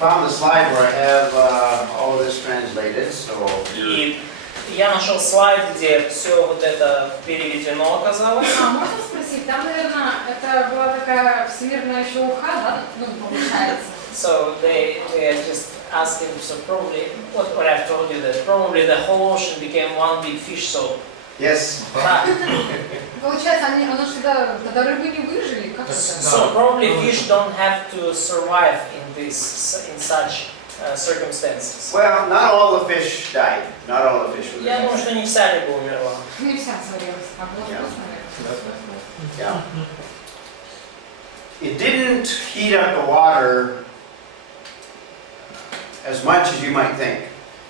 found the slide where I have all of this translated, so. И я нашел слайд, где все вот это переведено оказалось. Можно спросить, там, наверное, это была такая всемирная шелуха, да? Ну, получается. So they are just asking, so probably, what I've told you, that probably the whole ocean became one big fish, so. Yes. Да. Получается, оно же тогда рыбы не выжили, как это? So probably fish don't have to survive in such circumstances. Well, not all the fish died. Not all the fish were Я думаю, dead. что не вся рыба умерла. Не вся сварилась, а было вкусно, наверное. Yeah. It didn't heat up the water as much as you might think.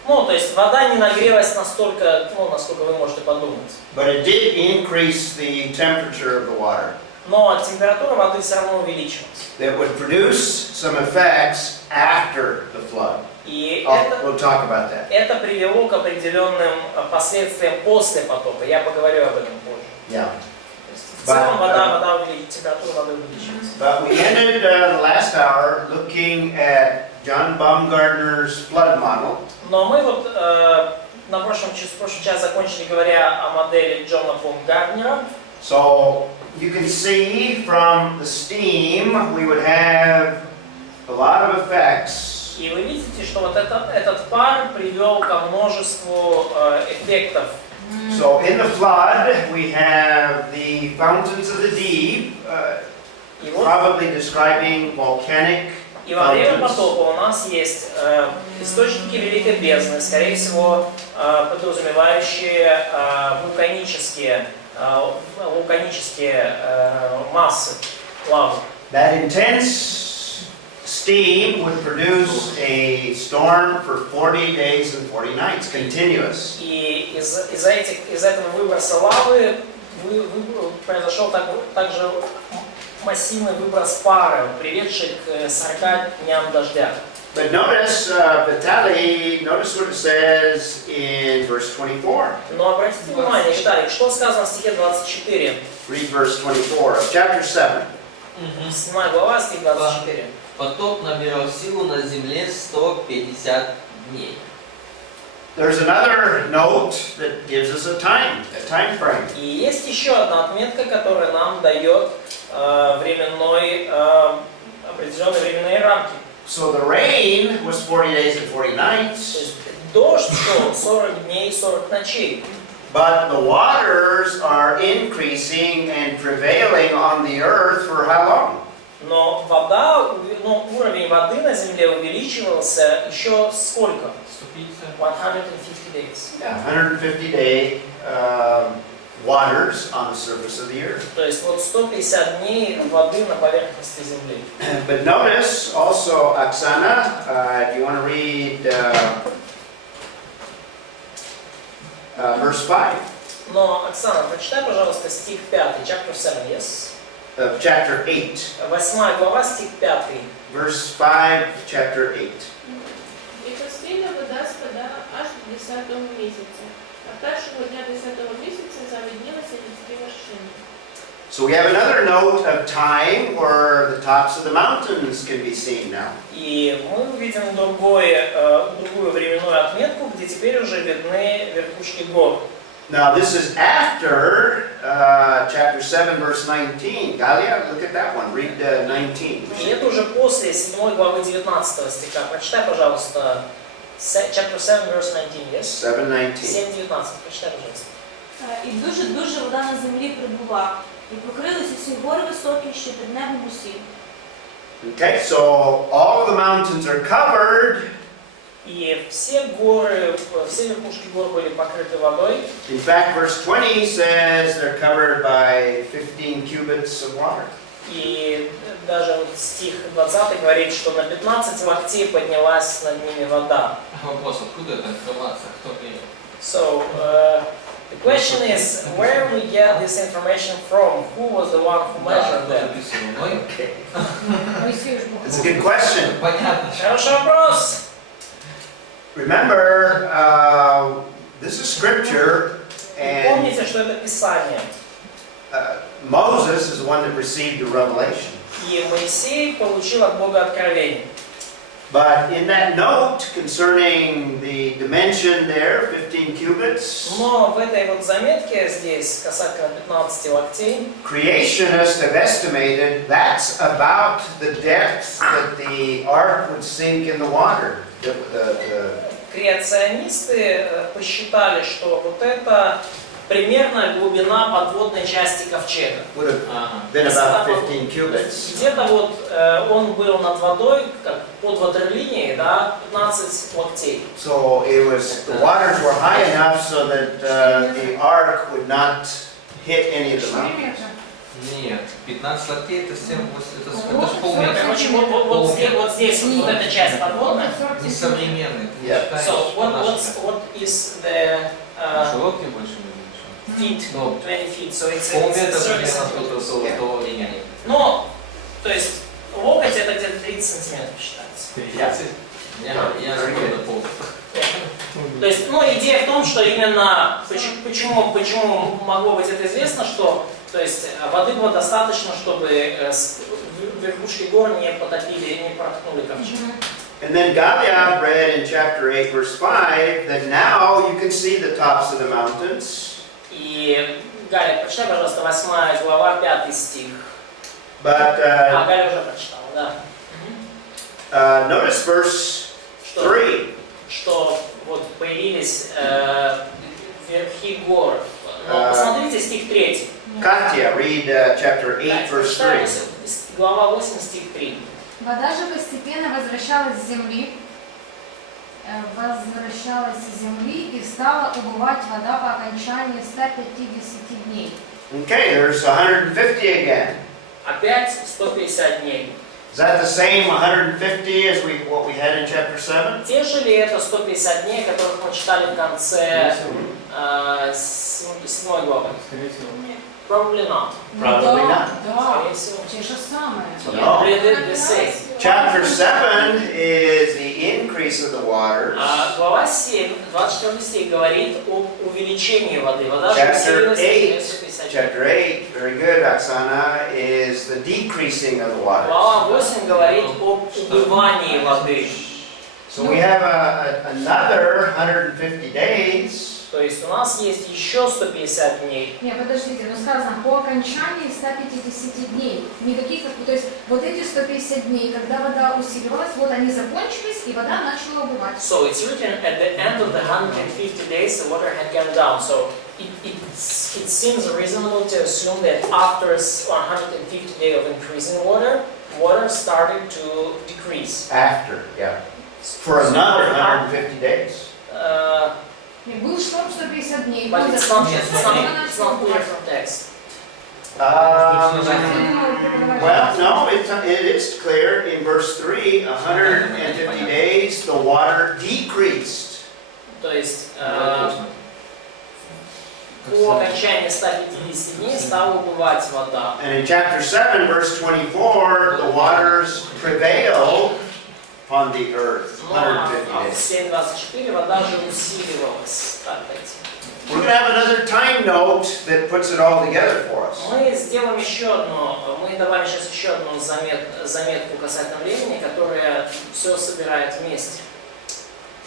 Ну, то есть вода не нагрелась настолько, ну, насколько вы можете подумать. But it did increase the temperature of the water. Но температура воды все равно увеличилась. That would produce some effects after the flood. И We'll talk about that. это привело к определенным последствиям после потопа. Я поговорю об этом позже. Yeah. В целом вода увеличилась, температура воды увеличилась. But we ended the last hour looking at John Baumgartner's flood model. Но мы вот на прошлый час закончили, говоря о модели Джона Баумгартнера. So you can see from the steam we would have a lot of effects. И вы видите, что вот этот пар привел ко множеству эффектов. So in the flood we have the fountains of the deep, probably describing volcanic. И во время потопа у нас есть источники великой бездны, скорее всего, подразумевающие вулканические массы лавы. That intense steam would produce a storm for 40 days and 40 nights, continuous. И из этого выброса лавы произошел также массивный выброс пара, приведший к 40 дням дождя. But notice, Vitaly, notice what it says in verse 24. Но обратите внимание, Виталий, что сказано в стихе 24? Read verse 24 of chapter 7. 7 глава, стих 24. Потоп набирал силу на земле 150 дней. There's another note that gives us a time frame. И есть еще одна отметка, которая нам дает определенные временные рамки. So the rain was 40 days and 40 То nights. есть дождь шел 40 дней и 40 ночей. But the waters are increasing and prevailing on the earth for how long? Но уровень воды на земле увеличивался еще сколько? 150 days. Yeah, 150-day waters on the surface of the earth. То есть вот 150 дней воды на поверхности земли. But notice also, Oksana, do you want to read verse 5? Но, Оксана, прочитай, пожалуйста, стих 5, chapter 7, yes? Of chapter 8. 8 глава, стих 5. Verse 5, chapter 8. И постійна вода спадала аж до 10-го місяця, а першого дня 10-го місяця завиднілися людські вершини. So we have another note of time where the tops of the mountains can be seen now. И мы увидим другую временную отметку, где теперь уже видны верхушки гор. Now this is after chapter 7, verse 19. Galia, look at that one. Read 19. И это уже после 7 главы 19 стиха. Прочитай, пожалуйста, chapter 7, verse 19, yes? 7:19. 7:19, прочитай, пожалуйста. І дуже-дуже вода на землі прибула, і покрились усі гори високі, що під небом усі. Okay, so all the mountains are covered. И все верхушки гор были покрыты водой. In fact, verse 20 says they're covered by 15 cubits of water. И даже вот стих 20 говорит, что на 15 локтей поднялась над ними вода. Вопрос, откуда эта информация, кто принял? So, the question is, where we get this information from? Who was the one who measured that? Okay. Моисей уж был. That's a good question. Понятно. Хороший вопрос. Remember, this is scripture, and Помните, что это Писание. Moses is the one that received the revelation. И Моисей получил от Бога откровение. But in that note concerning the dimension there, 15 cubits, Но в этой вот заметке здесь, касательно 15 локтей, creationists have estimated that's about the depth that the ark would sink in the water. креационисты посчитали, что вот это примерно глубина подводной части ковчега. Would have been about 15 cubits. Где-то вот он был над водой, как под ватерлинией, да, 15 локтей. So it was, the waters were high enough so that the ark would not hit any of the 4 mountains. метра. Нет, 15 локтей это 7, это Вот, ж полметра. Короче, вот здесь вот эта часть подводная. Несовременный. Ты Yeah. считаешь, So по-нашему. what is the Локти больше не меньше. feet, Ну, 20 feet, so it's полметра 30 примерно centimeters. того времени. Но, то есть, локоть это где-то 30 сантиметров считается. Я живу на пол. То есть, ну, идея в том, что именно, почему могло быть это известно, что, то есть, воды было достаточно, чтобы верхушки гор не потопили, не проткнули ковчег. And then Galiab read in chapter 8, verse 5, that now you can see the tops of the mountains. И, Галя, прочитай, пожалуйста, 8 глава, 5 стих. But Галя уже прочитала, да. notice verse Что, 3. что вот появились верхи гор. Но посмотрите стих 3. Katya, read chapter 8, verse 3. Глава 8, стих 3. Вода же постепенно возвращалась с земли, и стала убывать вода по окончании 150 дней. Okay, there's 150 again. Опять 150 дней. Is that the same 150 as what we had in chapter 7? Те же ли это 150 дней, которых мы читали в конце 7 главы? Probably not. Probably not. Да, Скорее всего. те же самые. No. The same. Chapter 7 is the increase of the waters. Глава 7, 24 стих говорит об увеличении воды. Вода же Chapter усилилась на 8, 150 дней. chapter 8, very good, Oksana, is the decreasing of the waters. Глава 8 говорит об убывании воды. So we have another 150 days. То есть у нас есть еще 150 дней. Не, подождите, но сказано по окончании 150 дней. Никаких, то есть вот эти 150 дней, когда вода усиливалась, вот они закончились, и вода начала убывать. So it's written at the end of the 150 days the water had gone down. So it seems reasonable to assume that after 150 days of increasing water started to decrease. After, yeah. For another 150 days. Был шторм 150 дней. But it's not clear from text. Well, no, it is clear in verse 3, 150 days, the water decreased. То есть по окончании 150 дней стала убывать вода. And in chapter 7, verse 24, the waters prevailed on the earth. Ну а 150 в days. 7:24 вода же усиливалась. Так, дайте. We're going to have another time note that puts it all together for us. Мы сделаем еще одну, мы добавим сейчас еще одну заметку касательно времени, которая все собирает вместе.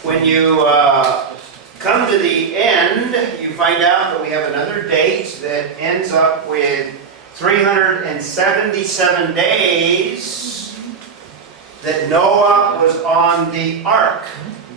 When you come to the end, you find out that we have another date that ends up with 377 days that Noah was on the ark.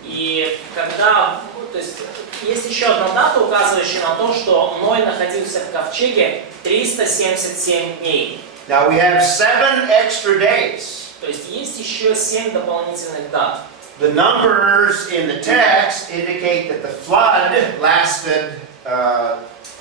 И когда, то есть есть еще одна дата, указывающая на то, что Ной находился в ковчеге 377 дней. Now we have 7 extra days. То есть есть еще 7 дополнительных дат. The numbers in the text indicate that the flood lasted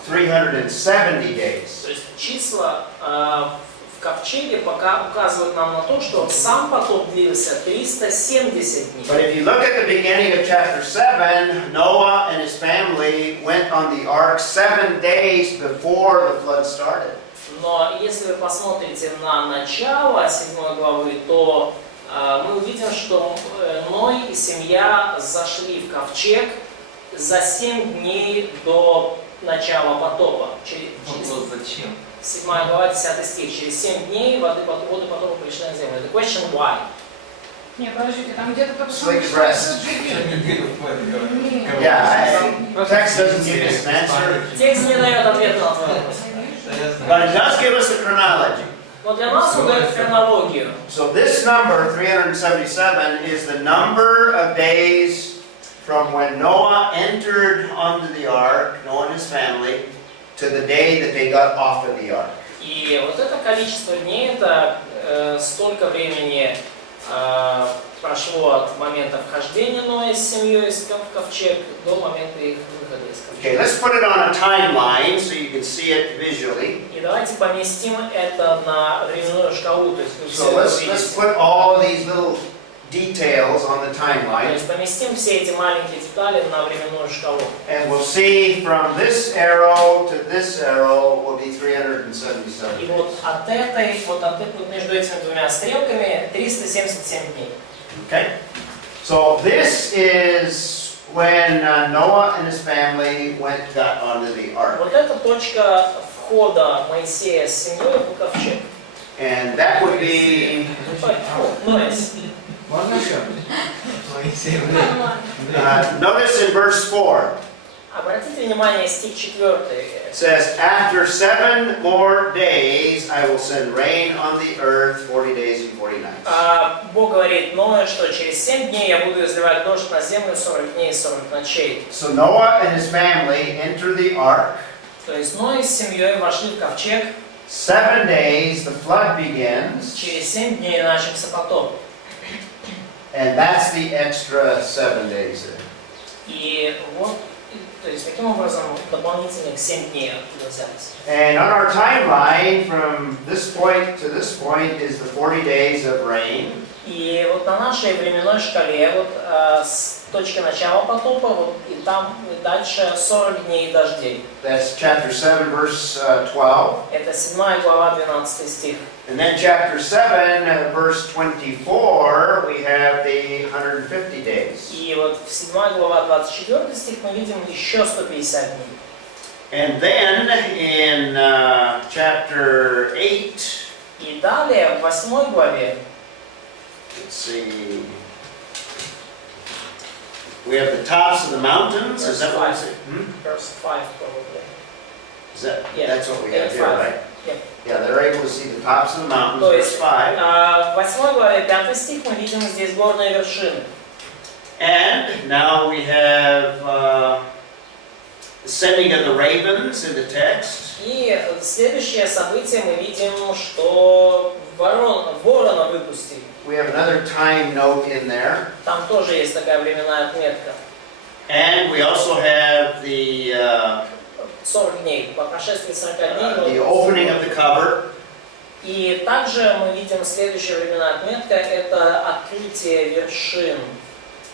370 days. То есть числа в ковчеге пока указывают нам на то, что сам потоп длился 370 дней. But if you look at the beginning of chapter 7, Noah and his family went on the ark 7 days before the flood started. Но если вы посмотрите на начало 7 главы, то мы увидим, что Ной и семья зашли в ковчег за 7 дней до начала потопа. Вопрос зачем? 7 глава, 10 стих. Через 7 дней воды потопа пришли на землю. The question why? Не, подождите, там где-то только Slick что dress. Нет. Yeah, text doesn't give us an answer, Текст не дает ответа на твой вопрос. but it does give us a chronology. Но для нас он дает хронологию. So this number, 377, is the number of days from when Noah entered onto the ark, Noah and his family, to the day that they got off of the ark. И вот это количество дней, это столько времени прошло от момента вхождения Ноя с семьей в ковчег до момента их выхода из ковчега. Okay, let's put it on a timeline so you can see it visually. И давайте поместим это на временную шкалу, то есть вы все So это let's увидите. put all these little details on the То timeline, есть поместим все эти маленькие детали на временную шкалу. and we'll see from this arrow to this arrow will be И 377. вот вот между этими двумя стрелками 377 дней. Okay? So this is when Noah and his family got onto the ark. Вот это точка входа Моисея с семьей в ковчег. And that would be, Можно еще? notice in verse 4, Обратите внимание, стих 4. it says, after 7 more days I will send rain on the earth 40 days and 40 nights. Бог говорит Ноя, что через 7 дней я буду изливать дождь на землю 40 дней и 40 ночей. So Noah and his family enter the ark. То есть Ной с семьей вошли в ковчег, 7 days the flood begins, через 7 дней начался потоп. and that's the extra 7 days there. И вот, то есть таким образом дополнительных 7 дней оттуда взялись. And on our timeline, from this point to this point is the 40 days of rain. И вот на нашей временной шкале, вот с точки начала потопа, вот и там и дальше 40 дней дождей. That's chapter 7, verse 12. Это 7 глава, 12 стих. And then chapter 7, verse 24, we have the 150 days. И вот в 7 глава, 24 стих мы видим еще 150 дней. And then in chapter 8, И далее в 8 главе let's see, we have the tops of the mountains. Is that what I say? verse 5 probably. Is that, Yeah. that's what we have here, 8:5. right? Yeah. Yeah, they're able to see the tops of the mountains, То verse есть 5. в 8 главе, 5 стих, мы видим здесь горные вершины. And now we have the sending of the ravens in the text. И следующее событие мы видим, что ворона выпустили. We have another time note in there. Там тоже есть такая временная отметка. And we also have the 40 дней, по прошествии 40 дней. opening of the cover. И также мы видим следующая временная отметка, это открытие вершин.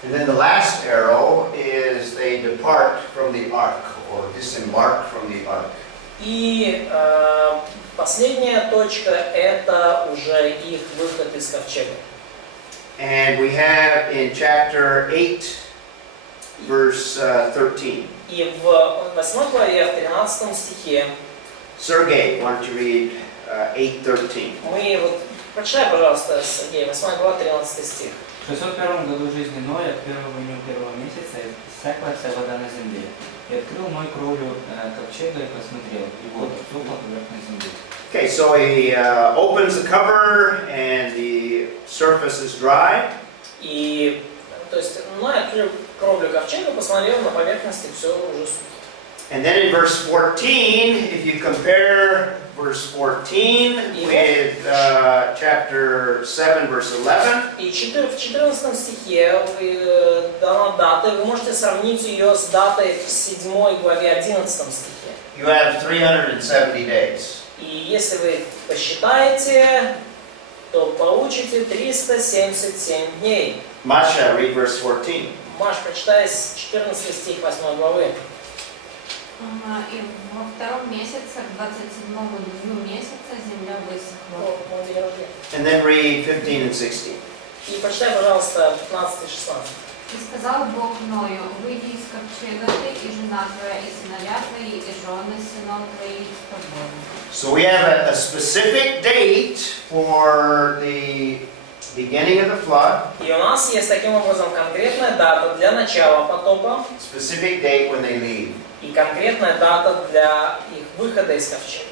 And then the last arrow is they depart from the ark or disembark from the ark. И последняя точка это уже их выход из ковчега. And we have in chapter 8, verse 13. И в 8 главе, в 13 стихе, Sergey, why don't you read 8:13? мы вот, прочитай, пожалуйста, Сергей, 8 глава, 13 стих. В 601 году жизни Ноя, в первого дню первого месяца, иссякла вся вода на земле. И открыл Ной кровлю ковчега и посмотрел, и вот отсохла поверхность земли. Okay, so he opens the cover and the surface is dry. И, то есть, Ной открыл кровлю ковчега, посмотрел на поверхности, все уже сухо. And then in verse 14, if you compare verse 14 with chapter 7, verse 11, И в 14 стихе дана дата, вы можете сравнить ее с датой в 7 главе 11 стихе. you have 370 days. И если вы посчитаете, то получите 377 дней. Masha, read verse 14. Маш, прочитай 14 стих 8 главы. И во втором месяце, к 27-му дню месяца, земля высохла. And then read 15 and 16. И прочитай, пожалуйста, 15 и 16. И сказал Бог Ною: выйди из ковчега ты, и жена твоя, и сыновья твои, и жены сынов твоих с тобой. So we have a specific date for the beginning of the flood, И у нас есть таким образом конкретная дата для начала потопа specific date when they leave. и конкретная дата для их выхода из ковчега.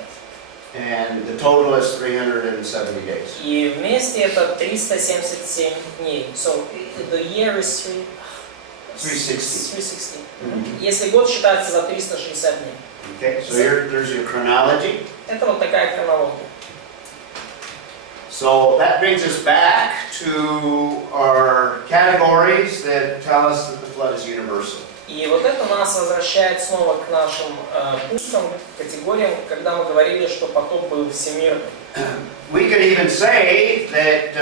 And the total is 370 days. И вместе это 377 дней. So the year is 360. 360. Mhm. Если год считается за 360 дней. Okay, so there's your chronology. Это вот такая хронология. So that brings us back to our categories that tell us that the flood is universal. И вот это нас возвращает снова к нашим пунктам, категориям, когда мы говорили, что потоп был всемирным. We could even say that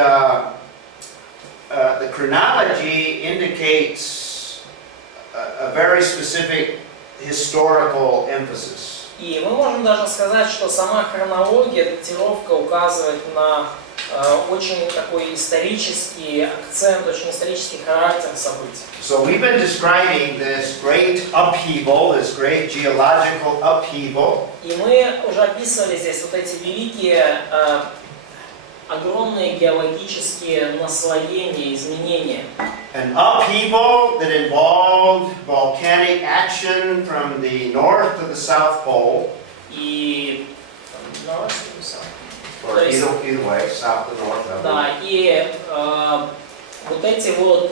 the chronology indicates a very specific historical emphasis. И мы можем даже сказать, что сама хронология, датировка указывает на очень такой исторический акцент, очень исторический характер событий. So we've been describing this great upheaval, this great geological upheaval. И мы уже описывали здесь вот эти великие, огромные геологические наслоения, изменения. An upheaval that involved volcanic action from the north to the south pole, И or either way, south to north. да, и вот эти вот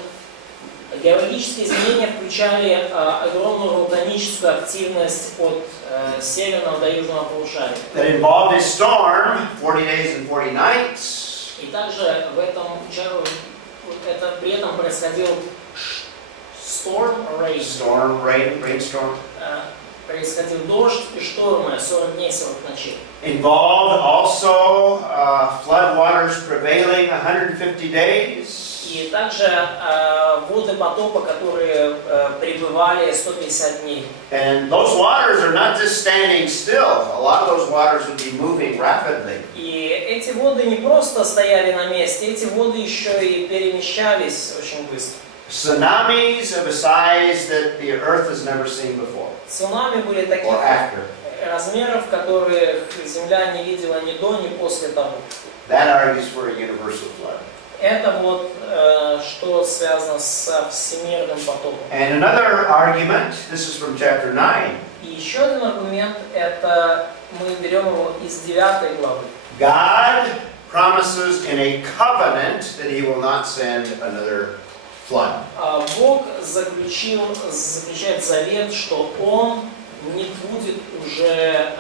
геологические изменения включали огромную вулканическую активность от северного до южного полушария. That involved a storm, 40 days and 40 nights. И также в этом при этом происходил Storm, rainstorm. Происходил дождь и штормы 40 дней, 40 ночей. Involved also flood waters prevailing 150 days. И также воды потопа, которые пребывали 150 дней. And those waters are not just standing still. A lot of those waters would be moving rapidly. И эти воды не просто стояли на месте, эти воды еще и перемещались очень быстро. Tsunamis of a size that the earth has never seen before, Цунами были таких or after. размеров, которые Земля не видела ни до, ни после того. That argues for a universal flood. Это вот что связано со всемирным потопом. And another argument, this is from chapter 9. И еще один аргумент, это мы берем его из 9 главы. God promises in a covenant that he will not send another flood. Бог заключает завет, что Он не будет уже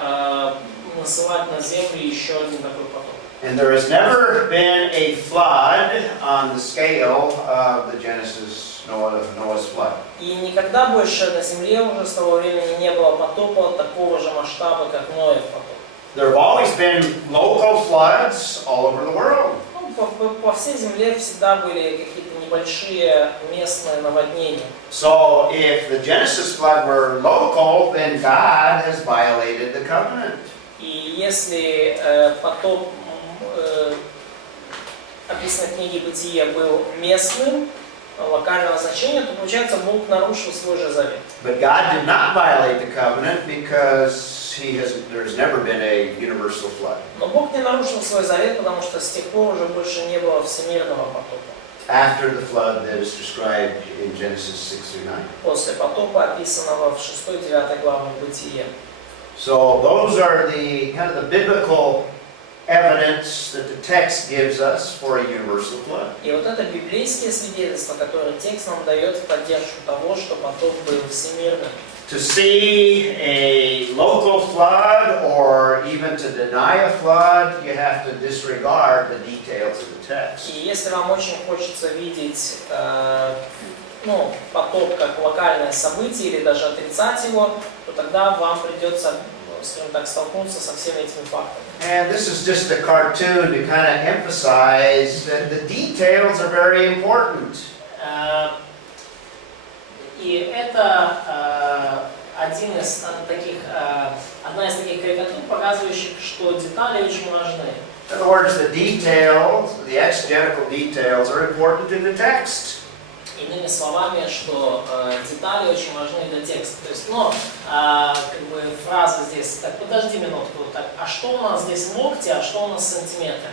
насылать на землю еще один такой потоп. And there has never been a flood on the scale of the Noah's flood. И никогда больше на земле уже с того времени не было потопа такого же масштаба, как Ноев потоп. There have always been local floods all over the world. По всей земле всегда были какие-то небольшие местные наводнения. So if the Genesis flood were local, then God has violated the covenant. И если потоп, описанный в книге Бытия, был местным, локального значения, то получается Бог нарушил свой же завет. But God did not violate the covenant because there's never been a universal flood. Но Бог не нарушил свой завет, потому что с тех пор уже больше не было всемирного потопа. After the flood that is described in Genesis 6-9. После потопа, описанного в 6-9 главах Бытия. So those are the kind of the biblical evidence that the text gives us for a universal flood. И вот это библейские свидетельства, которые текст нам дает в поддержку того, что потоп был всемирным. To see a local flood or even to deny a flood, you have to disregard the details of the text. И если вам очень хочется видеть потоп как локальное событие или даже отрицать его, то тогда вам придется, скажем так, столкнуться со всеми этими фактами. And this is just a cartoon to kind of emphasize that the details are very important. И это одна из таких карикатур, показывающих, что детали очень важны. In other words, the details, the exegetical details are important in the text. Иными словами, что детали очень важны для текста. То есть, фраза здесь, так, подожди минутку, так, а что у нас здесь локти, а что у нас сантиметры?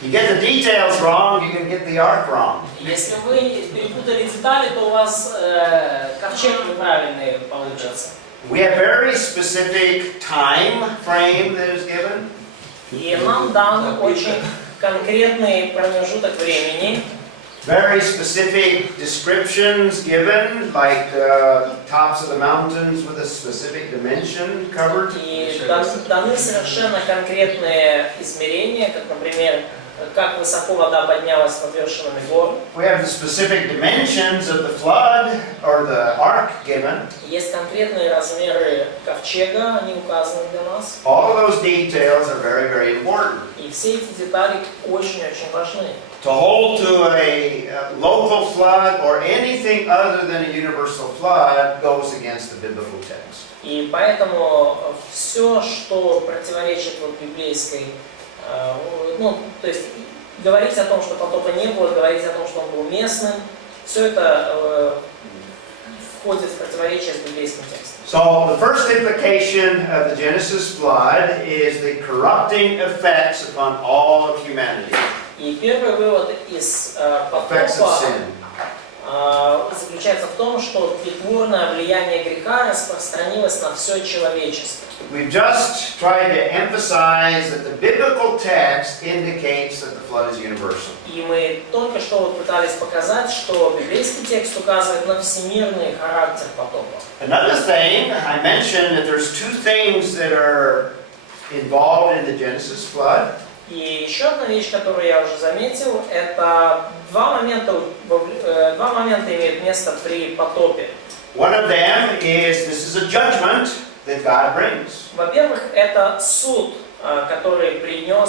You get the details wrong, you can get the ark wrong. Если вы перепутали детали, то у вас ковчег неправильный получится. We have very specific time frame that is given. И нам дан очень конкретный промежуток времени, Very specific descriptions given, like tops of the mountains with a specific dimension covered. и даны совершенно конкретные измерения, как, например, как высоко вода поднялась над вершинами гор. We have the specific dimensions of the flood or the ark given. Есть конкретные размеры ковчега, они указаны для нас. All of those details are very, very important. И все эти детали очень-очень важны. To hold to a local flood or anything other than a universal flood goes against the biblical text. И поэтому все, что противоречит вот библейской, то есть говорить о том, что потопа не было, говорить о том, что он был местным, все это входит в противоречие с библейским текстом. So the first implication of the Genesis flood is the corrupting effects upon all of humanity. И первый вывод из Effects of потопа sin. заключается в том, что тлетворное влияние греха распространилось на все человечество. We've just tried to emphasize that the biblical text indicates that the flood is universal. И мы только что вот пытались показать, что библейский текст указывает на всемирный характер потопа. Another thing, I mentioned that there's two things that are involved in the Genesis flood. И еще одна вещь, которую я уже заметил, это два момента имеют место при потопе. One of them is this is a judgment that God brings. Во-первых, это суд, который привел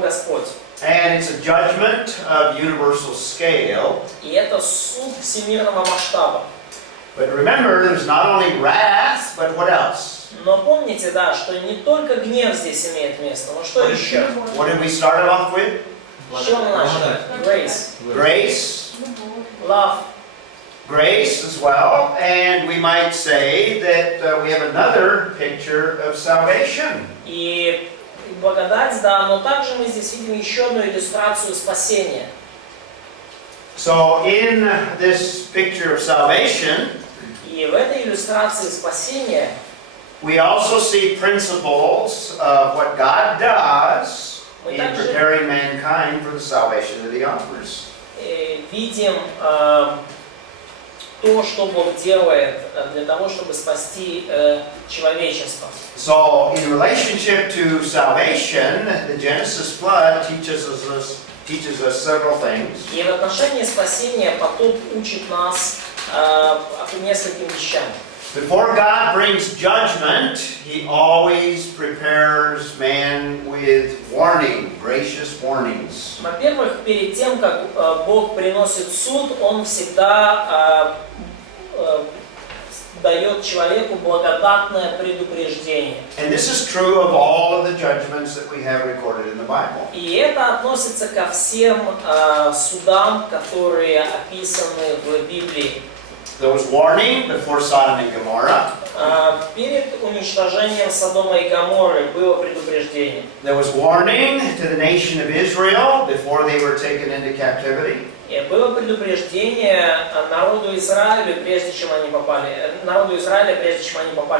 Господь. And it's a judgment of universal scale. И это суд всемирного масштаба. But remember, there's not only wrath, but what else? Но помните, да, что не только гнев здесь имеет место, но что еще? What did we start off with? С чего мы начали? Grace, Grace. love. Grace as well. And we might say that we have another picture of salvation. И благодать, да, но также мы здесь видим еще одну иллюстрацию спасения. So in this picture of salvation, И в этой иллюстрации спасения we also see principles of what God does in preparing mankind for the salvation that He offers. видим то, что Бог делает для того, чтобы спасти человечество. So in relationship to salvation, the Genesis flood teaches us several things. И в отношении спасения потоп учит нас нескольким вещам. Before God brings judgment, He always prepares man with warning, gracious warnings. Во-первых, перед тем, как Бог приносит суд, Он всегда дает человеку благодатное предупреждение. And this is true of all of the judgments that we have recorded in the Bible. И это относится ко всем судам, которые описаны в Библии. There was warning before Sodom and Gomorrah. Перед уничтожением Содома и Гоморры было предупреждение. There was warning to the nation of Israel before they were taken into captivity. И было предупреждение народу Израиля, прежде чем они попали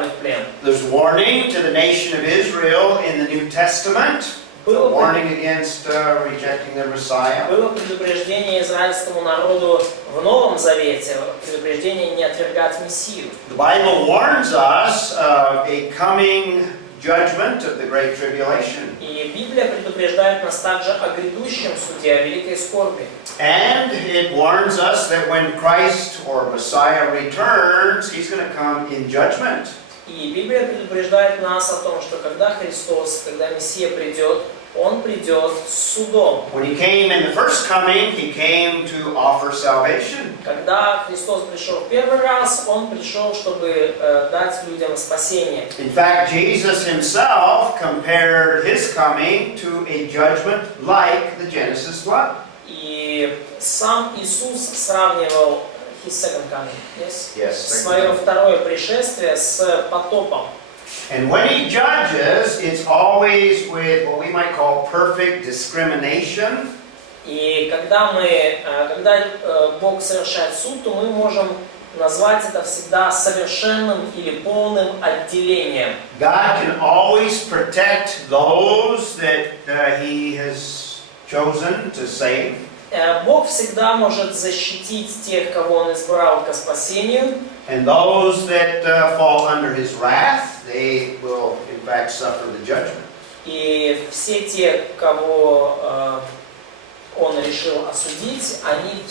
в плен. There's warning to the nation of Israel in the New Testament. A warning against rejecting their Messiah. Было предупреждение израильскому народу в Новом Завете, предупреждение не отвергать Мессию. The Bible warns us of a coming judgment of the Great Tribulation. И Библия предупреждает нас также о грядущем суде, о великой скорби. And it warns us that when Christ or Messiah returns, He's going to come in judgment. И Библия предупреждает нас о том, что когда Христос, когда Мессия придет, Он придет с судом. When He came in the first coming, He came to offer salvation. Когда Христос пришел в первый раз, Он пришел, чтобы дать людям спасение. In fact, Jesus Himself compared His coming to a judgment like the Genesis flood. И сам Иисус сравнивал His second coming, Yes, свое второе пришествие с потопом. And when he judges, it's always with what we might call perfect discrimination. И когда Бог совершает суд, то мы можем назвать это всегда совершенным или полным отделением. God can always protect those that he has chosen to save. Бог всегда может защитить тех, кого Он избрал ко спасению. And those that fall under his wrath, they will in fact suffer the judgment. И все те, кого Он решил осудить, они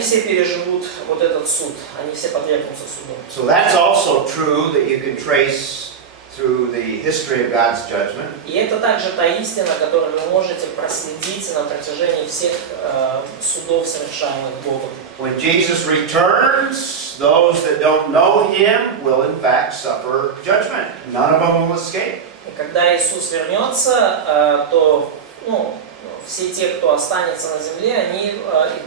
все переживут вот этот суд, они все подвергнутся суду. So that's also true that you can trace through the history of God's judgment. И это также та истина, которую вы можете проследить на протяжении всех судов, совершаемых Богом. When Jesus returns, those that don't know him will in fact suffer judgment. None of them will escape. И когда Иисус вернется, то все те, кто останется на земле, они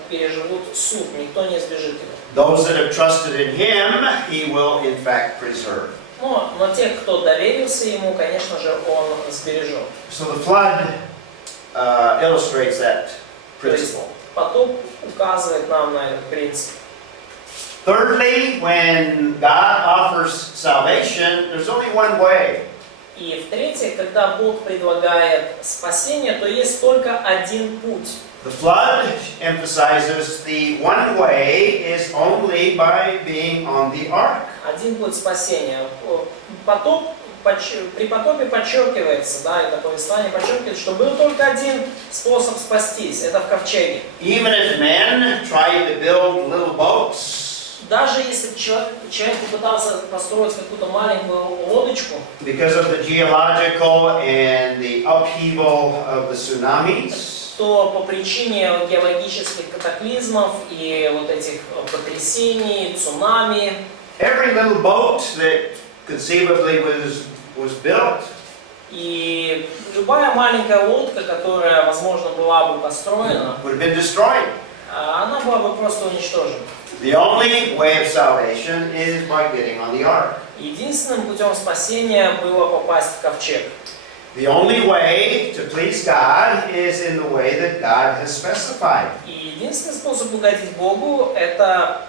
переживут суд, никто не избежит его. Those that have trusted in him, he will in fact preserve. Но тех, кто доверился ему, конечно же, он сбережет. So the flood illustrates that principle. Потоп указывает нам на этот принцип. Thirdly, when God offers salvation, there's only one way. И в-третьих, когда Бог предлагает спасение, то есть только один путь. The flood emphasizes the one way is only by being on the ark. Один путь спасения. При потопе подчеркивается, это повествование подчеркивает, что был только один способ спастись, это в ковчеге. Even if men tried to build little boats, даже если человек попытался построить какую-то маленькую лодочку, because of the geological and the upheaval of the tsunamis, то по причине геологических катаклизмов и вот этих потрясений, цунами, every little boat that conceivably was built, и любая маленькая лодка, которая, возможно, была бы построена, would have been destroyed. она была бы просто уничтожена. The only way of salvation is by getting on the ark. Единственным путем спасения было попасть в ковчег. The only way to please God is in the way that God has specified. И единственный способ угодить Богу – это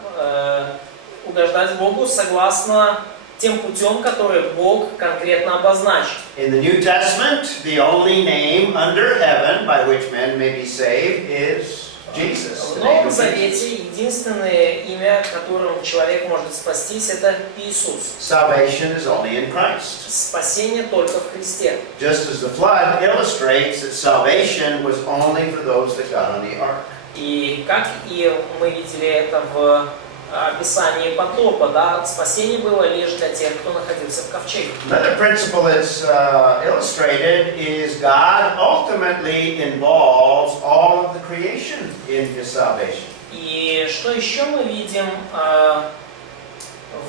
угождать Богу согласно тем путем, который Бог конкретно обозначил. In the New Testament, the only name under heaven by which men may be saved is Jesus. В Новом Завете единственное имя, которым человек может спастись, это Иисус. Salvation is only in Christ. Спасение только в Христе. Just as the flood illustrates that salvation was only for those that got on the ark. И как и мы видели это в описании потопа, спасение было лишь для тех, кто находился в ковчеге. Another principle that's illustrated is God ultimately involves all of the creation in His salvation. И что еще мы видим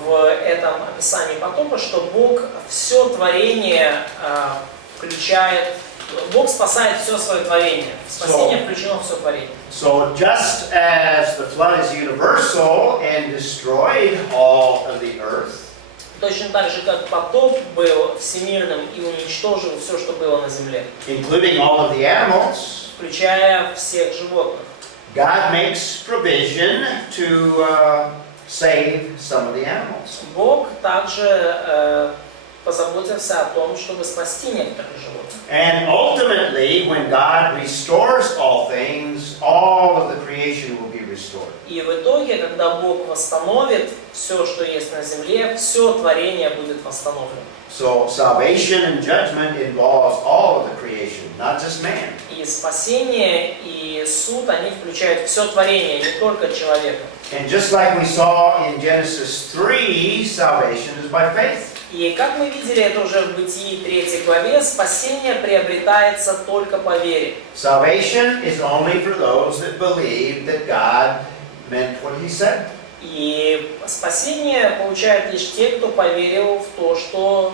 в этом описании потопа, что Бог все творение включает, Бог спасает все свое творение. В спасение включено все творение. So just as the flood is universal and destroyed all of the earth, Точно так же, как потоп был всемирным и уничтожил все, что было на земле, including all of the animals, включая всех животных, God makes provision to save some of the animals. Бог также позаботился о том, чтобы спасти некоторых животных. And ultimately, when God restores all things, all of the creation will be restored. И в итоге, когда Бог восстановит все, что есть на земле, все творение будет восстановлено. So salvation and judgment involves all of the creation, not just man. И спасение, и суд, они включают все творение, не только человека. And just like we saw in Genesis 3, salvation is by faith. И как мы видели это уже в Бытии 3 главе, спасение приобретается только по вере. Salvation is only for those that believe that God meant what He said. И спасение получают лишь те, кто поверил в то, что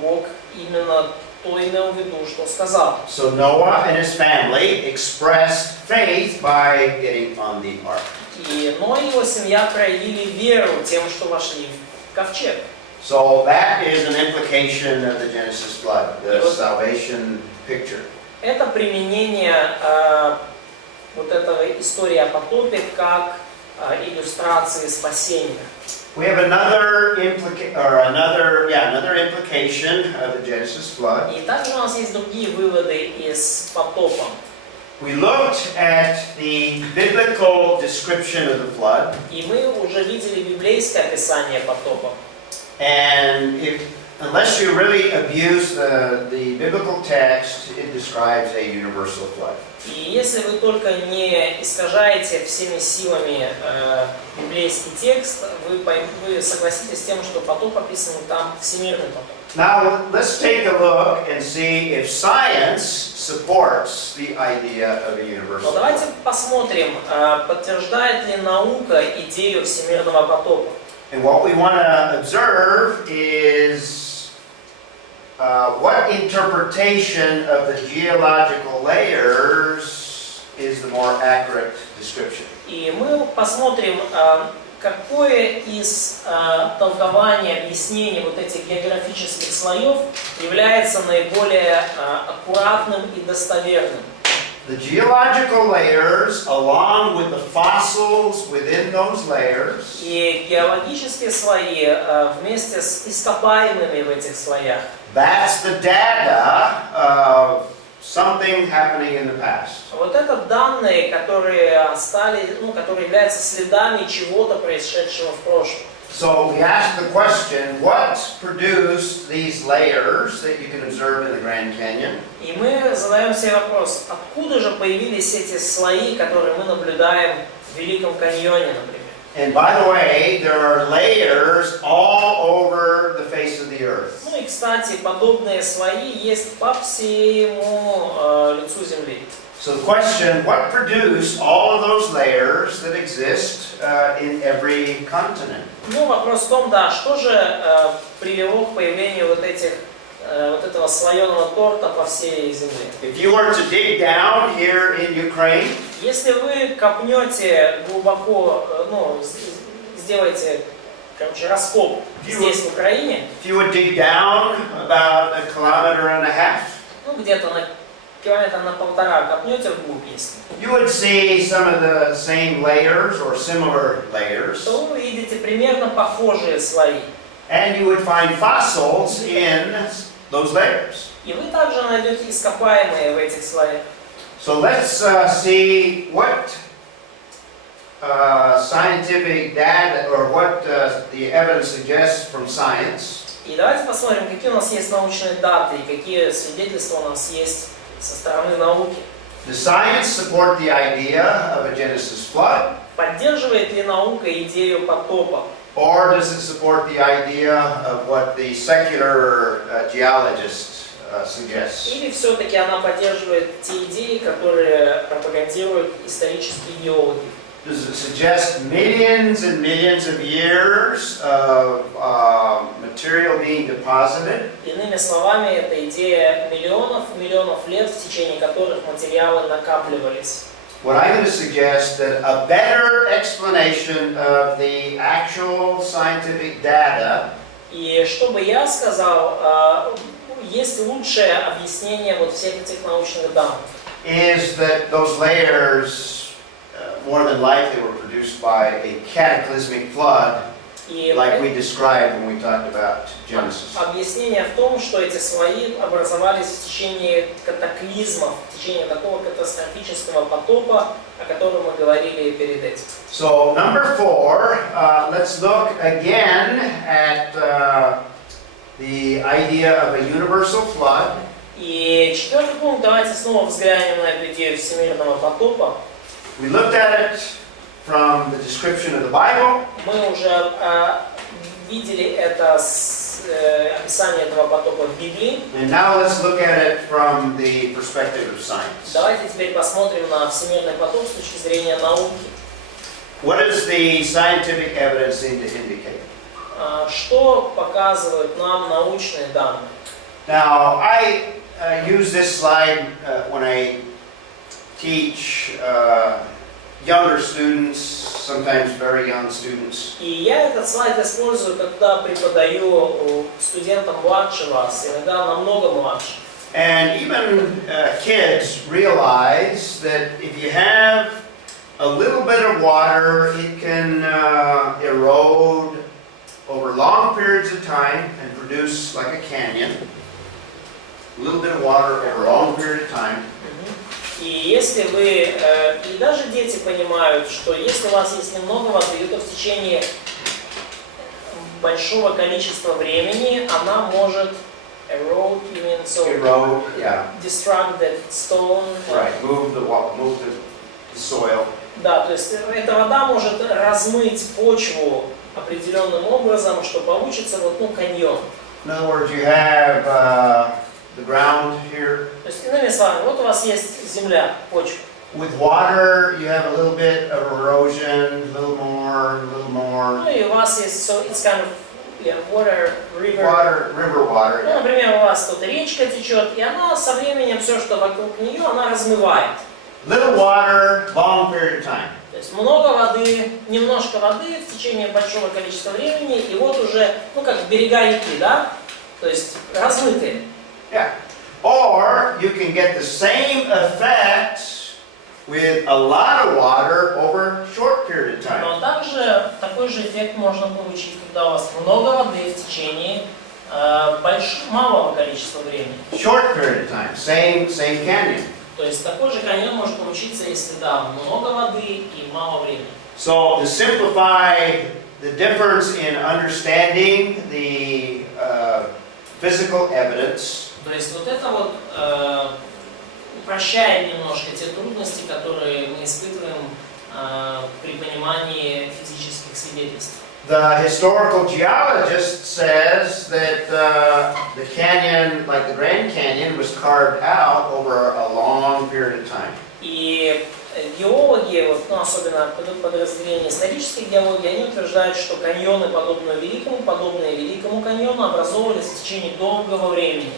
Бог именно то имел в виду, что сказал. So Noah and his family expressed faith by getting on the ark. И Ной и его семья проявили веру тем, что вошли в ковчег. So that is an implication of the Genesis flood, the salvation picture. Это применение вот этого истории о потопе как иллюстрации спасения. We have another implication of the Genesis flood. И также у нас есть другие выводы из потопа. We looked at the biblical description of the flood, И мы уже видели библейское описание потопа. and unless you really abuse the biblical text, it describes a universal flood. И если вы только не искажаете всеми силами библейский текст, вы согласитесь с тем, что потоп описан там всемирный потоп. Now let's take a look and see if science supports the idea of a Но universal давайте flood. посмотрим, подтверждает ли наука идею всемирного потопа. And what we want to observe is what interpretation of the geological layers is the more accurate description. И мы посмотрим, какое из толкований, объяснений вот этих географических слоев является наиболее аккуратным и достоверным. The geological layers, along with the fossils within those layers, И геологические слои вместе с ископаемыми в этих слоях, that's the data of something happening in the past. вот это данные, которые которые являются следами чего-то, происшедшего в прошлом. So we ask the question, what produced these layers that you can observe in the Grand Canyon? И мы задаем себе вопрос, откуда же появились эти слои, которые мы наблюдаем в Великом каньоне, например. And by the way, there are layers all over the face of the earth. Ну и, кстати, подобные слои есть по всему лицу Земли. So the question, what produced all of those layers that exist in every continent? Ну, вопрос в том, да, что же привело к появлению вот этого слоеного торта по всей Земле. If you were to dig down here in Ukraine, Если вы копнете глубоко, сделаете, раскоп здесь, в Украине, if you would dig down about 1.5 kilometers, где-то на километра на 1,5 копнете вглубь, если, you would see some of the same layers or similar layers, то вы видите примерно похожие слои. and you would find fossils in those layers. И вы также найдете ископаемые в этих слоях. So let's see what scientific data or what the evidence suggests from science. И давайте посмотрим, какие у нас есть научные даты и какие свидетельства у нас есть со стороны науки. Does science support the idea of a Genesis flood? Поддерживает ли наука идею потопа? Or does it support the idea of what the secular geologists suggest? Или все-таки она поддерживает те идеи, которые пропагандируют исторические геологи? Does it suggest millions and millions of years of material being deposited? Иными словами, это идея миллионов лет, в течение которых материалы накапливались. What I'm going to suggest that a better explanation of the actual scientific data И что бы я сказал, есть лучшее объяснение вот всех этих научных данных. is that those layers more than likely were produced by a cataclysmic flood И like we described when we talked about Genesis. объяснение в том, что эти слои образовались в течение катаклизмов, в течение такого катастрофического потопа, о котором мы говорили перед этим. So number 4, let's look again at the idea of a universal flood. И четвертый пункт, давайте снова взглянем на эту идею всемирного потопа. We looked at it from the description of the Bible. Мы уже видели это с описание этого потопа в Библии. And now let's look at it from the perspective of science. Давайте теперь посмотрим на всемирный потоп с точки зрения науки. What does the scientific evidence seem to indicate? Что показывают нам научные данные? Now, I use this slide when I teach younger students, sometimes very young students. И я этот слайд использую, когда преподаю студентам младше вас, иногда намного младше. And even kids realize that if you have a little bit of water, it can erode over long periods of time and produce like a canyon. A little bit of water over a long period of time. И если вы, и даже дети понимают, что если у вас есть немного воды, то в течение большого количества времени она может erode, you mean, so Erode, yeah. destruct the stone. Right, move the soil. Да, то есть эта вода может размыть почву определенным образом, что получится вот, ну, каньон. In other words, you have the ground here. То есть, иными словами, вот у вас есть земля, почва. With water, you have a little bit of erosion, a little more, a little more. Ну и у вас есть, so it's kind of, yeah, water, river. River water. Ну, например, у вас тут речка течет, и она со временем все, что вокруг нее, она размывает. Little water, long period of time. То есть много воды, немножко воды в течение большого количества времени, и вот уже, ну как берега реки, да? То есть размытые. Yeah. Or you can get the same effect with a lot of water over a short period of time. Но также такой же эффект можно получить, когда у вас много воды в течение малого количества времени. Short period of time, same canyon. То есть такой же каньон может получиться, если да, много воды и мало времени. So to simplify the difference in understanding the physical evidence, То есть вот это вот упрощает немножко те трудности, которые мы испытываем при понимании физических свидетельств. the historical geologist says that the canyon, like the Grand Canyon, was carved out over a long period of time. И геологи, вот, ну, особенно подразделения исторической геологии, они утверждают, что каньоны, подобные Великому каньону, образовывались в течение долгого времени.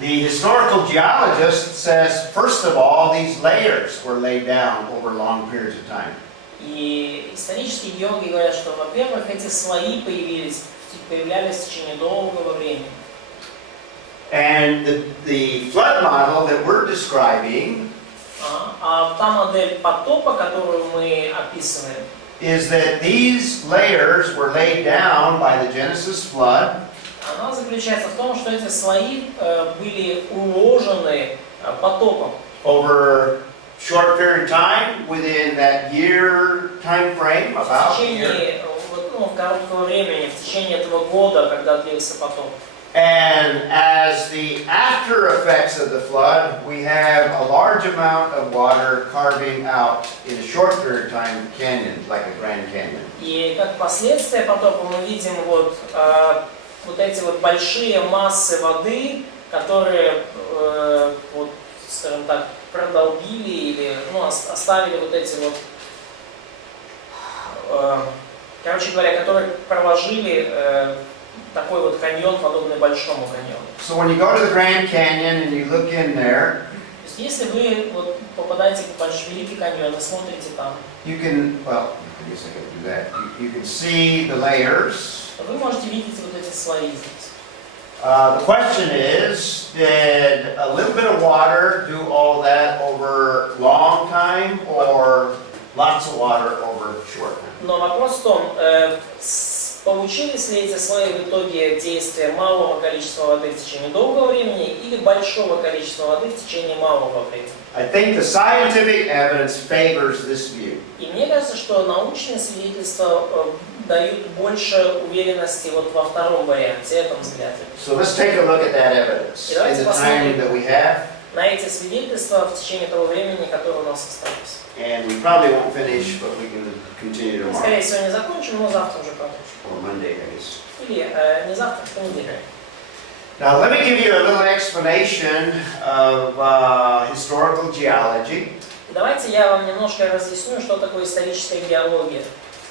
The historical geologist says, first of all, these layers were laid down over long periods of time. И исторические геологи говорят, что, во-первых, эти слои появлялись в течение долгого времени. And the flood model that we're describing А та модель потопа, которую мы описываем, is that these layers were laid down by the Genesis flood она заключается в том, что эти слои были уложены потопом. over short period of time, within that year time frame, В about a year. течение короткого времени, в течение этого года, когда длился потоп. And as the after effects of the flood, we have a large amount of water carving out in a short period of time canyons, like a Grand Canyon. И как последствия потопа мы видим вот эти вот большие массы воды, которые, вот, скажем так, продолбили или, ну, оставили вот эти вот, короче говоря, которые проложили такой вот каньон, подобный большому каньону. So when you go to the Grand Canyon and you look in there, То есть если вы вот попадаете в большой Великий каньон и смотрите там, you can, well, I guess I could do that. You can see the layers. то вы можете видеть вот эти слои здесь. The question is, did a little bit of water do all that over long time or lots of water over short time? Но вопрос в том, получились ли эти слои в итоге действия малого количества воды в течение долгого времени или большого количества воды в течение малого времени. I think the scientific evidence favors this view. И мне кажется, что научные свидетельства дают больше уверенности вот во втором варианте, этом взгляде. So let's take a look at that evidence in the time that we have. На эти свидетельства в течение того времени, которое у нас осталось. And we probably won't finish, but we can continue Мы, tomorrow. скорее всего, не закончим, но завтра уже продолжим. Or Monday, I guess. Или не завтра, в понедельник. Now let me give you a little explanation of historical geology. Давайте я вам немножко разъясню, что такое историческая геология.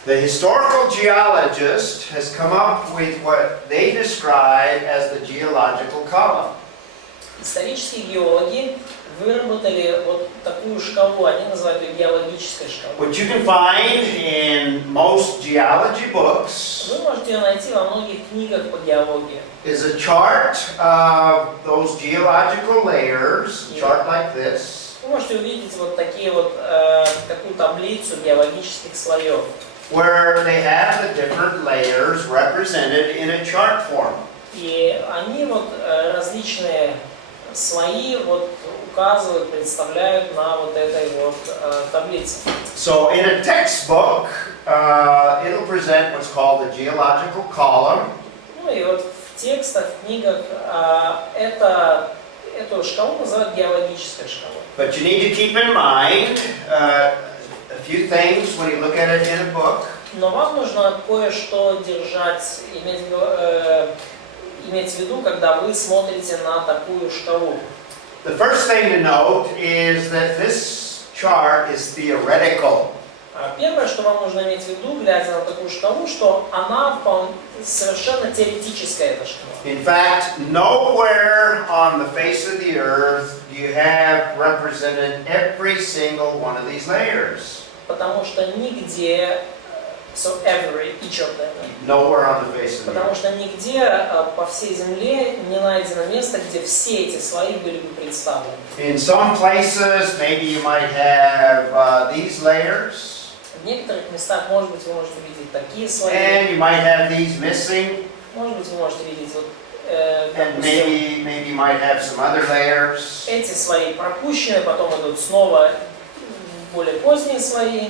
The historical geologist has come up with what they describe as the geological column. Исторические геологи выработали вот такую шкалу, они называют ее геологической шкалой. Which you can find in most geology books, Вы можете ее найти во многих книгах по геологии. is a chart of those geological layers, a chart like this, Вы можете увидеть вот такие вот, такую таблицу геологических слоев, where they have the different layers represented in a chart form. и они вот различные слои вот указывают, представляют на вот этой вот таблице. So in a textbook, it'll present what's called a geological column. Ну и вот в текстах, в книгах эту шкалу называют геологической шкалой. But you need to keep in mind a few things when you look at it in a book. Но вам нужно кое-что держать, иметь в виду, когда вы смотрите на такую шкалу. The first thing to note is that this chart is theoretical. Первое, что вам нужно иметь в виду, глядя на такую шкалу, что она совершенно теоретическая, эта шкала. In fact, nowhere on the face of the earth do you have represented every single one of these layers. Потому что нигде, each of them, Nowhere on the face of the потому earth. что нигде по всей земле не найдено место, где все эти слои были бы представлены. In some places, maybe you might have these layers, В некоторых местах, может быть, вы можете видеть такие слои, and you might have these missing, может быть, вы можете видеть вот, and допустим, maybe you might have some other layers. эти слои пропущены, потом идут снова более поздние слои,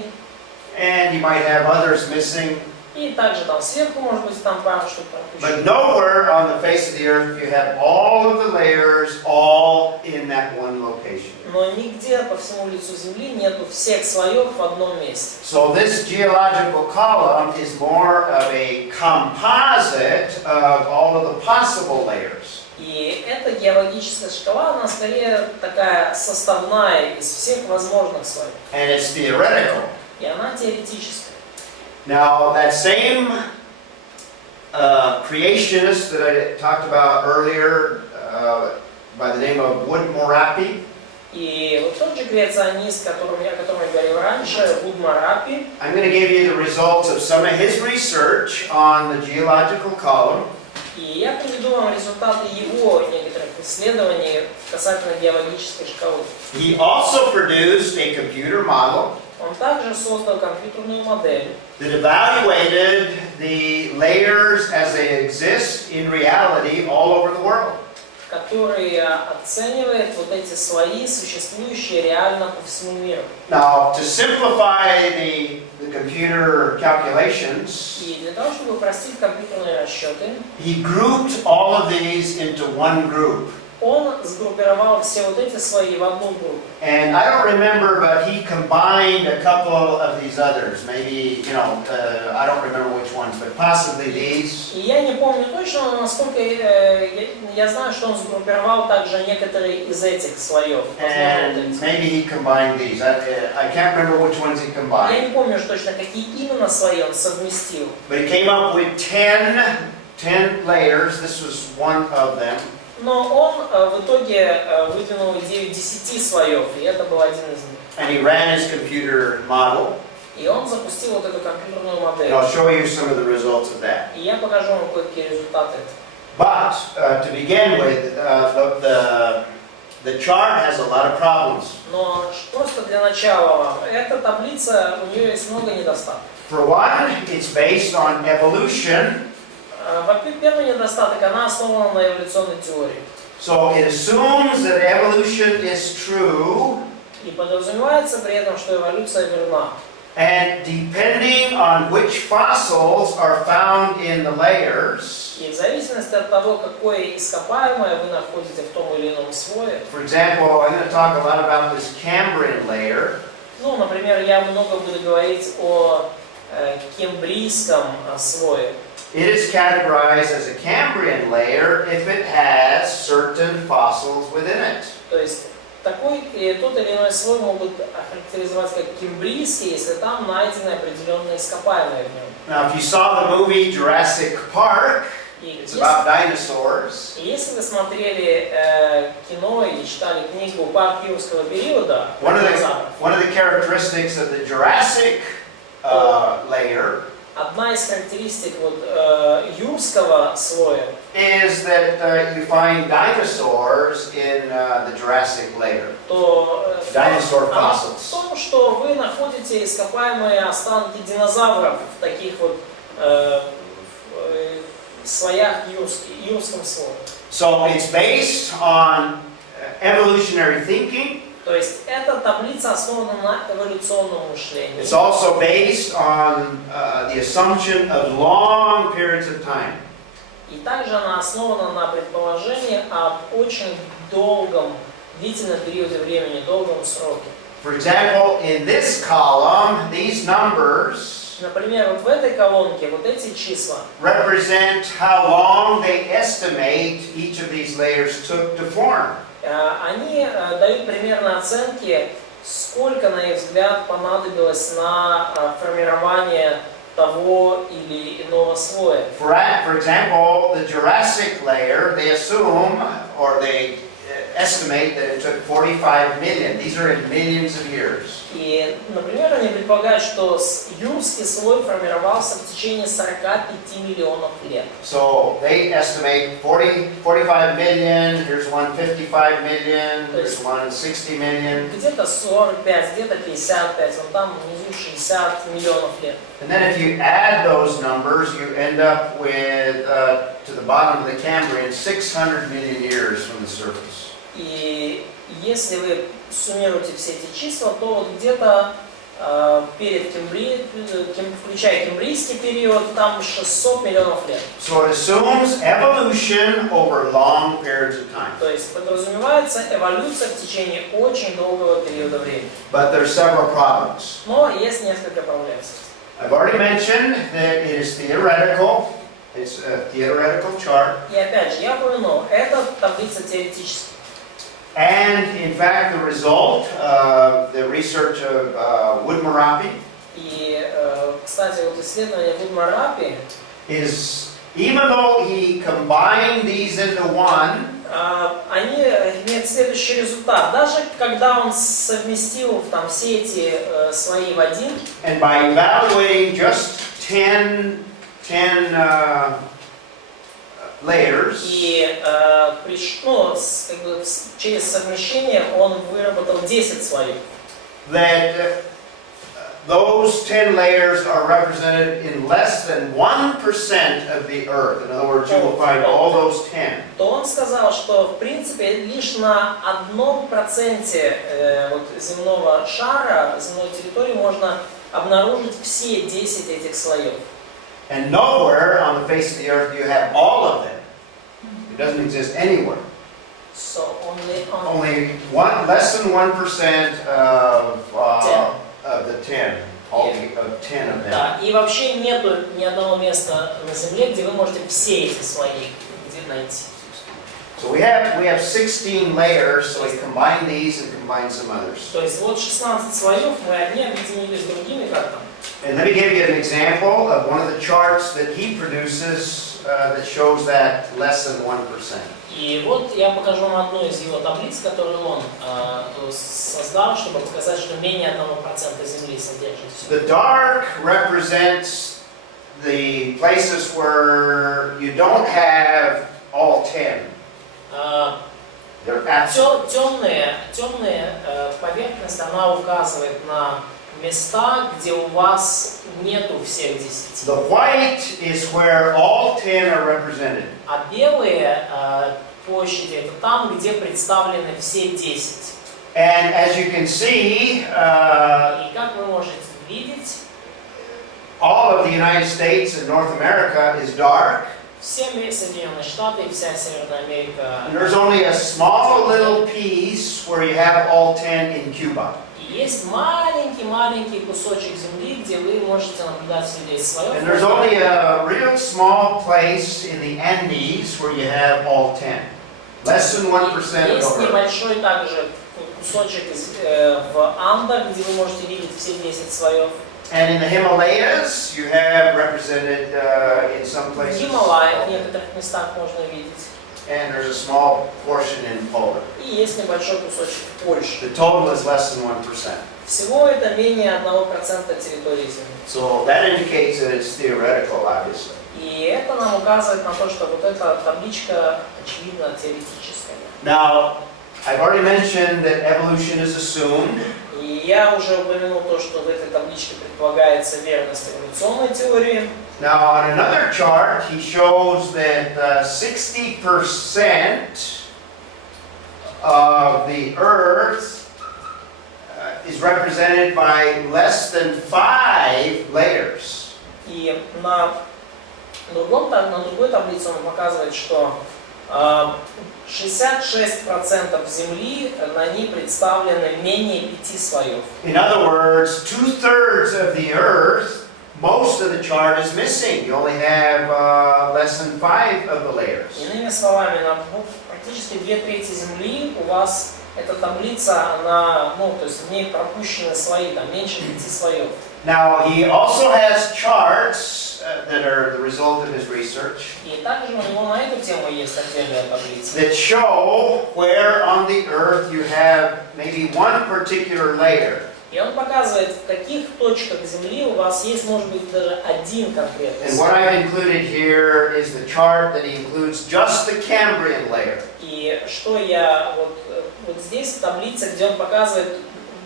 And you might have others missing, и также там сверху, может быть, там пару штук but пропущено. nowhere on the face of the earth you have all of the layers all in that one location. Но нигде по всему лицу Земли нету всех слоев в одном месте. So this geological column is more of a composite of all of the possible layers. И эта геологическая шкала, она скорее такая составная из всех возможных слоев. And it's theoretical. И она теоретическая. Now, that same creationist that I talked about earlier by the name of Wood-Morapi, И вот тот же креационист, о котором я говорил раньше, Вуд-Мораpi, I'm going to give you the results of some of his research on the geological column. и я приведу вам результаты его некоторых исследований касательно геологической шкалы. He also produced a computer model Он также создал компьютерную модель, that evaluated the layers as they exist in reality all over the world. которая оценивает вот эти слои, существующие реально по всему миру. Now, to simplify the computer calculations, И для того, чтобы упростить компьютерные расчеты, he grouped all of these into one group. он сгруппировал все вот эти слои в одну группу. And I don't remember, but he combined a couple of these others. Maybe, I don't remember which ones, but possibly these. И я не помню точно, но насколько я знаю, что он сгруппировал также некоторые из этих слоев. Возможно, вот And эти. maybe he combined these. I can't remember which ones he Я combined. не помню точно, какие именно слои он совместил. But he came up with 10 layers. This was one of them. Но он в итоге выдвинул идею 10 слоев, и это был один из них. And he ran his computer model. И он запустил вот эту компьютерную And модель. I'll show you some of the results of that. И я покажу вам кое-какие результаты. But to begin with, the chart has a lot of problems. Но просто для начала, эта таблица, у нее есть много недостатков. For one, it's based on evolution. Во-первых, первый недостаток, она основана на эволюционной теории. So it assumes that evolution is true, И подразумевается при этом, что эволюция верна. and depending on which fossils are found in the layers, И в зависимости от того, какое ископаемое вы находите в том или ином слое, for example, I'm going to talk a lot about this Cambrian layer. ну, например, я много буду говорить о кембрийском слое. It is categorized as a Cambrian layer if it has certain fossils within it. То есть такой тот или иной слой могут охарактеризовать как кембрийский, если там найдены определенные ископаемые в нем. Now, if you saw the movie Jurassic Park, И it's about dinosaurs. если вы смотрели кино или читали книгу «Парк юрского периода», One of the characteristics of the Jurassic layer одна из характеристик вот, юрского слоя is that you find dinosaurs in the Jurassic layer. то Dinosaur она fossils. в том, что вы находите ископаемые останки динозавров в таких вот слоях юрском слое. So it's based on evolutionary thinking. То есть эта таблица основана на эволюционном мышлении. It's also based on the assumption of long periods of time. И также она основана на предположении об очень долгом, длительном периоде времени, долгом сроке. For example, in this column, these numbers Например, вот в этой колонке вот эти числа represent how long they estimate each of these layers took to form. они дают примерно оценки, сколько, на их взгляд, понадобилось на формирование того или иного слоя. For example, the Jurassic layer, they assume or they estimate that it took 45 million. These are in millions of years. И, например, они предполагают, что юрский слой формировался в течение 45 миллионов лет. So they estimate 45 million, here's one 55 million, there's one 60 million. Где-то 45, где-то 55, вон там внизу 60 миллионов лет. And then if you add those numbers, you end up with, to the bottom of the Cambrian, 600 million years from the surface. И если вы суммируете все эти числа, то вот где-то перед включая кембрийский период, там 600 миллионов лет. So it assumes evolution over long periods of time. То есть подразумевается эволюция в течение очень долгого периода времени. But there are several problems. Но есть несколько проблем с этим. I've already mentioned that it is theoretical. It's a theoretical chart. И опять же, я упомянул, это таблица теоретическая. And in fact, the result of the research of Wood-Marapi И, кстати, вот исследование Вуд-Марапи, is, even though he combined these into one, они имеют следующий результат. Даже когда он совместил там все эти слои в один, and by evaluating just 10 layers, и через совмещение он выработал 10 слоев. that those 10 layers are represented in less than 1% of the earth. In other words, you will find all those 10. То он сказал, что в принципе лишь на 1% вот, земного шара, земной территории можно обнаружить все 10 этих слоев. And nowhere on the face of the earth do you have all of them. It doesn't exist anywhere. So Only less than 1% of the 10, all of 10 of them. Да, и вообще нету ни одного места на Земле, где вы можете все эти слои найти. So we have 16 layers, so we combine these and combine some others. То есть вот 16 слоев мы одни объединили с другими, как там. And let me give you an example of one of the charts that he produces that shows that less than 1%. И вот я покажу вам одну из его таблиц, которую он создал, чтобы показать, что менее 1% Земли содержится. The dark represents the places where you don't have all 10. They're absent. Темная поверхность, она указывает на места, где у вас нету всех 10. The white is where all 10 are represented. А белые площади это там, где представлены все 10. And as you can see, И как вы можете видеть, all of the United States and North America is dark. все Соединенные Штаты и вся Северная Америка. And there's only a small little piece where you have all 10 in Cuba. И есть маленький кусочек земли, где вы можете наблюдать все 10 слоев. And there's only a real small place in the Andes where you have all 10. Less than 1% of Есть the earth. небольшой также кусочек в Андах, где вы можете видеть все 10 слоев. And in the Himalayas, you have represented in some В places. Гималаях в некоторых местах можно видеть. And there's a small portion in Poland. и есть небольшой кусочек в Польше. The total is less than 1%. Всего это менее 1% территории Земли. So that indicates that it's theoretical, obviously. И это нам указывает на то, что вот эта табличка, очевидно, теоретическая. Now, I've already mentioned that evolution is assumed. И я уже упомянул то, что в этой табличке предполагается верность эволюционной теории. Now, on another chart, he shows that 60% of the Earth is represented by less than 5 layers. И на другой таблице он показывает, что 66% Земли, на ней представлены менее 5 слоев. In other words, 2/3 of the Earth, most of the chart is missing. You only have less than 5 of the layers. Иными словами, практически 2/3 Земли у вас эта таблица, она, то есть в ней пропущены слои, там меньше 5 слоев. Now, he also has charts that are the result of his research И также у него на эту тему есть отдельная таблица, that show where on the Earth you have maybe one particular layer. и он показывает, в каких точках Земли у вас есть, может быть, даже один конкретный And what слой. I've included here is the chart that includes just the Cambrian layer. И что я вот здесь в таблице, где он показывает,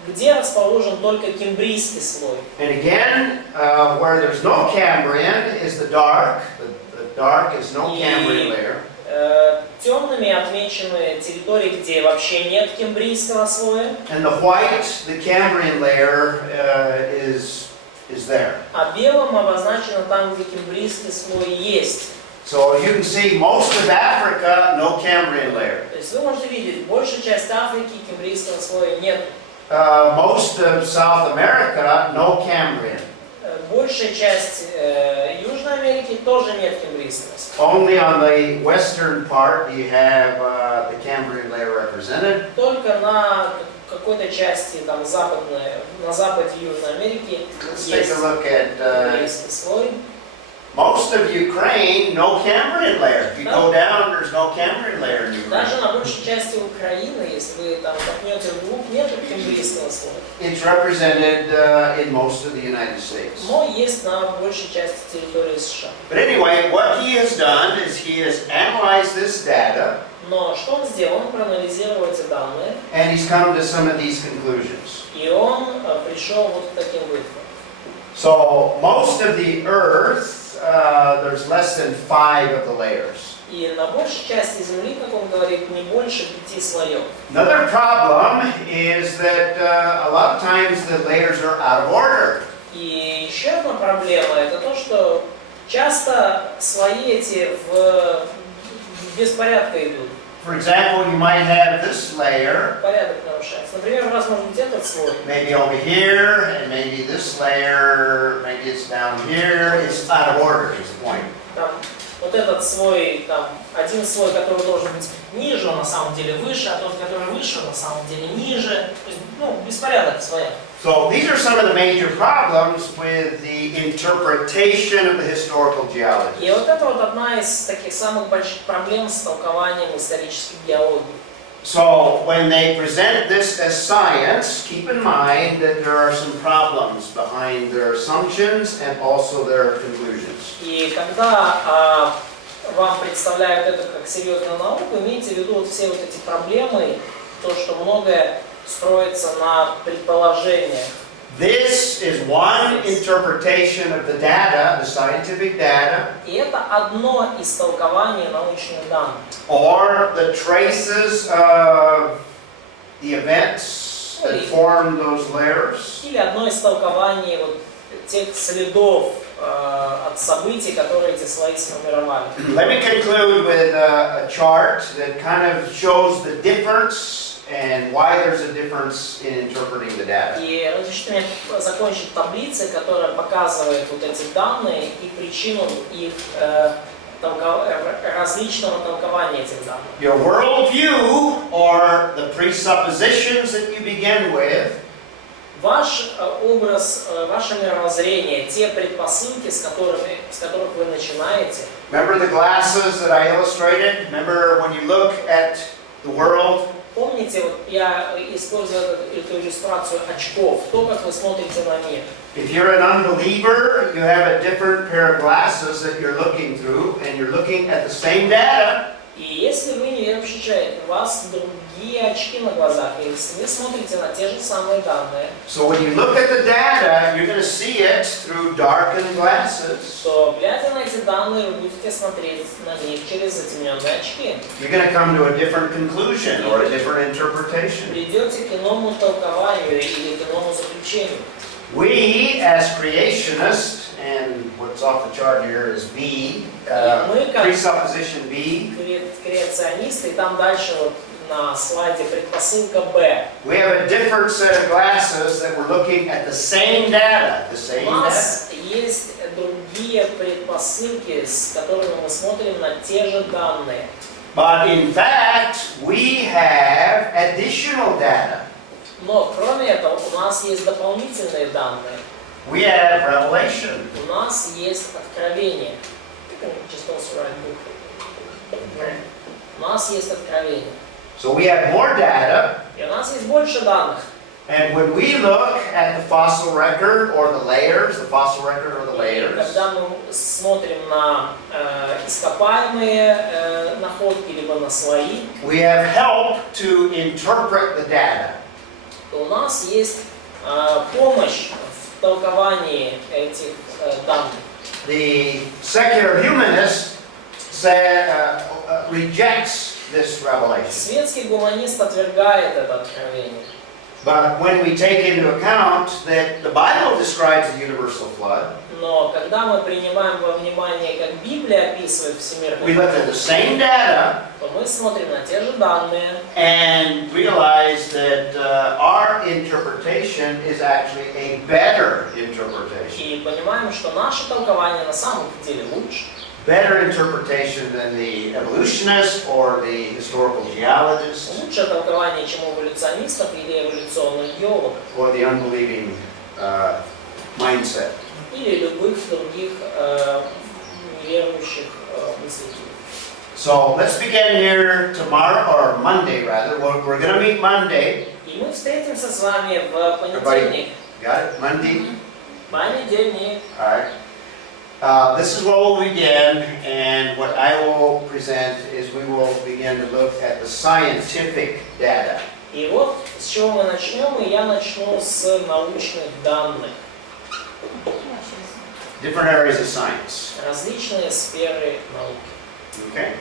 где расположен только кембрийский слой. And again, where there's no Cambrian is the dark. The dark is no Cambrian layer. Темными отмечены территории, где вообще нет кембрийского слоя, And the white, the Cambrian layer, is there. а белым обозначено там, где кембрийский слой есть. So you can see most of Africa, no Cambrian layer. То есть вы можете видеть, большая часть Африки кембрийского слоя нет. Most of South America, no Cambrian. Большая часть Южной Америки тоже нет кембрийского слоя. Only on the western part do you have the Cambrian layer represented. Только на какой-то части, там, на западе Южной Америки Let's take есть a look at кембрийский слой. most of Ukraine, no Cambrian layer. If you go down, there's no Cambrian layer in Ukraine. Даже на большей части Украины, если вы там копнете вглубь, нет кембрийского слоя. It's represented in most of the United States. Но есть на большей части территории США. But anyway, what he has done is he has analyzed this data Но что он сделал? Он проанализировал эти данные, and he's come to some of these conclusions. и он пришел вот к таким выводам. So most of the Earth, there's less than 5 of the layers. И на большей части Земли, как он говорит, не больше 5 слоев. Another problem is that a lot of times the layers are out of order. И еще одна проблема это то, что часто слои эти в беспорядке идут. For example, you might have this layer, Порядок нарушается. Например, у вас может быть этот слой. maybe over here, and maybe this layer, maybe it's down here. It's out of order is the point. Там, вот этот слой, там, один слой, который должен быть ниже, он на самом деле выше, а тот, который выше, он на самом деле ниже. То есть, беспорядок в слоях. So these are some of the major problems with the interpretation of the historical geology. И вот это вот одна из таких самых больших проблем с толкованием исторической геологии. So when they present this as science, keep in mind that there are some problems behind their assumptions and also their conclusions. И когда вам представляют это как серьезную науку, имейте в виду вот все вот эти проблемы, то, что многое строится на предположениях. This is one interpretation of the data, the scientific data, И это одно из толкований научных данных. or the traces of the events that formed those layers. Или одно из толкований вот тех следов от событий, которые эти слои сформировали. Let me conclude with a chart that kind of shows the difference and why there's a difference in interpreting the data. И разрешите мне закончить таблицей, которая показывает вот эти данные и причину их различного толкования этих данных. Your worldview, or the presuppositions that you begin with, Ваш образ, ваше мировоззрение, те предпосылки, с которых вы начинаете. remember the glasses that I illustrated? Remember when you look at the world, помните, вот я использую эту иллюстрацию очков, то, как вы смотрите на мир. If you're an unbeliever, you have a different pair of glasses that you're looking through, and you're looking at the same data. И если вы неверующий человек, у вас другие очки на глазах, и вы смотрите на те же самые данные, So when you look at the data, you're going to see it through darkened glasses. то, глядя на эти данные, вы будете смотреть на них через затемненные очки. You're going to come to a different conclusion or a different interpretation. Придете к иному толкованию или к иному заключению. We, as creationists, and what's off the chart here is B, presupposition B. Креационисты, и там дальше вот на слайде предпосылка Б. We have a different set of glasses that we're looking at the same data. The same У data. нас есть другие предпосылки, с которыми мы смотрим на те же данные. But in fact, we have additional data. Но кроме этого у нас есть дополнительные данные. We have revelation. У нас есть откровение. Just also write book. Okay. У нас есть откровение. So we have more data. И у нас есть больше данных. And when we look at the fossil record or the layers, the fossil record or the И layers, когда мы смотрим на ископаемые находки либо на слои, we have help to interpret the data. то у нас есть помощь в толковании этих данных. The secular humanist rejects this revelation. Светский гуманист отвергает это откровение. But when we take into account that the Bible describes the universal flood, Но когда мы принимаем во внимание, как Библия описывает we всемирный look at the same data то мы смотрим на те же данные and realize that our interpretation is actually a better interpretation. и понимаем, что наше толкование на самом деле лучше. Better interpretation than the evolutionist or the historical geologist Лучшее толкование, чем у эволюционистов или эволюционных геологов, or the unbelieving mindset. или любых других неверующих мыслителей. So let's begin here tomorrow, or Monday rather. We're going to meet Monday. И мы встретимся с вами в понедельник. Got it? Monday? Понедельник. All right. This is where we'll begin, and what I will present is we will begin to look at the scientific data. И вот с чего мы начнем, и я начну с научных данных. Different areas of science. Различные сферы науки. Okay?